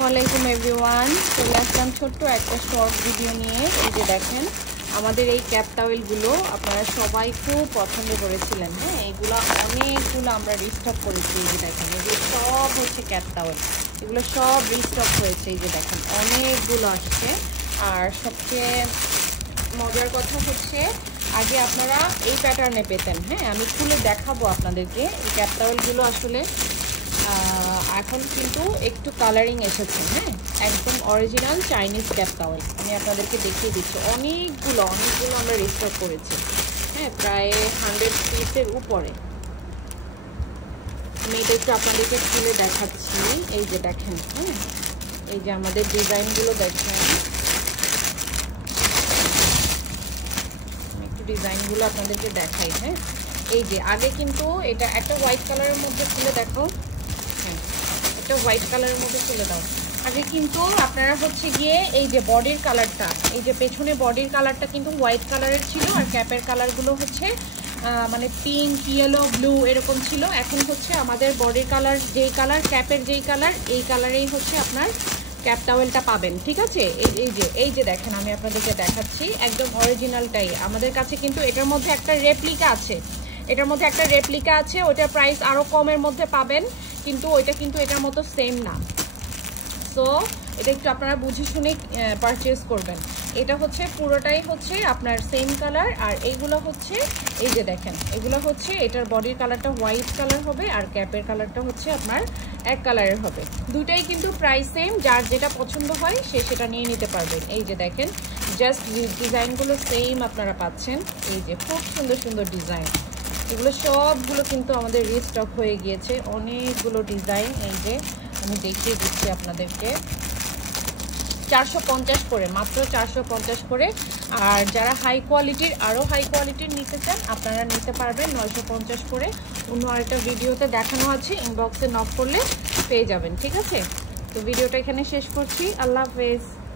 আসসালামু আলাইকুম এভরিওয়ান। চলে আসলাম ছোট্ট একটা শর্ট ভিডিও নিয়ে। এই যে দেখেন আমাদের এই ক্যাপ টাওয়েলগুলো আপনারা সবাই খুব পছন্দ করেছিলেন। হ্যাঁ, এইগুলো অনেকগুলো আমরা রিস্টক করেছি। এই যে দেখেন এগুলো সব হচ্ছে ক্যাপ টাওয়েল, এগুলো সব রিস্টক হয়েছে। এই যে দেখেন অনেকগুলো আসছে। আর সবচেয়ে মজার কথা হচ্ছে আগে আপনারা এই প্যাটার্নে পেতেন। হ্যাঁ, আমি খুলে দেখাবো আপনাদেরকে। এই ক্যাপ টাওয়েলগুলো আসলে এখন কিন্তু একটু কালারিং এসেছে। হ্যাঁ, একদম অরিজিনাল চাইনিজ ক্যাপ টাওয়েল আমি আপনাদেরকে দেখিয়ে দিচ্ছি। অনেকগুলো আমরা রিস্টক করেছি। হ্যাঁ, প্রায় 100 পিসের উপরে। আমি এটা একটু আপনাদেরকে খুলে দেখাচ্ছি। এই যে দেখেন, হ্যাঁ, এই যে আমাদের ডিজাইনগুলো দেখেন। আমি একটু ডিজাইনগুলো আপনাদেরকে দেখাই। হ্যাঁ, এই যে আগে কিন্তু এটা একটা হোয়াইট কালারের মধ্যে খুলে দেখো। হ্যাঁ, একটা হোয়াইট কালারের মধ্যে খুলে দাও। আগে কিন্তু আপনারা হচ্ছে গিয়ে এই যে বডির কালারটা, এই যে পেছনে বডির কালারটা কিন্তু হোয়াইট কালারের ছিল, আর ক্যাপের কালারগুলো হচ্ছে মানে পিঙ্ক, ইয়েলো, ব্লু এরকম ছিল। এখন হচ্ছে আমাদের বডির কালার যেই কালার, ক্যাপের যেই কালার, এই কালারেই হচ্ছে আপনার ক্যাপ টাওয়েলটা পাবেন। ঠিক আছে, এই যে দেখেন আমি আপনাদেরকে দেখাচ্ছি একদম অরিজিনালটাই। আমাদের কাছে কিন্তু এটার মধ্যে একটা রেপ্লিকা আছে, ওটার প্রাইস আরও কমের মধ্যে পাবেন, কিন্তু ওইটা কিন্তু এটার মতো সেম না। সো এটা একটু আপনারা বুঝে শুনে পারচেজ করবেন। এটা হচ্ছে পুরোটাই হচ্ছে আপনার সেম কালার, আর এইগুলো হচ্ছে এই যে দেখেন এগুলো হচ্ছে এটার বডির কালারটা হোয়াইট কালার হবে, আর ক্যাপের কালারটা হচ্ছে আপনার এক কালারের হবে। দুটাই কিন্তু প্রাইস সেম, যার যেটা পছন্দ হয় সে সেটা নিয়ে নিতে পারবেন। এই যে দেখেন জাস্ট ডিজাইনগুলো সেম আপনারা পাচ্ছেন। এই যে খুব সুন্দর সুন্দর ডিজাইন, এগুলো সবগুলো কিন্তু আমাদের রিস্টক হয়ে গিয়েছে। অনেকগুলো ডিজাইন এই যে আমি দেখিয়ে দিচ্ছি আপনাদেরকে। 450 করে, মাত্র 450 করে। আর যারা হাই কোয়ালিটির, আরও হাই কোয়ালিটির নিতে চান আপনারা নিতে পারবেন 950 করে। অন্য আরেকটা ভিডিওতে দেখানো আছে, ইনবক্সে নক করলে পেয়ে যাবেন। ঠিক আছে, তো ভিডিওটা এখানে শেষ করছি। আল্লাহ হাফেজ।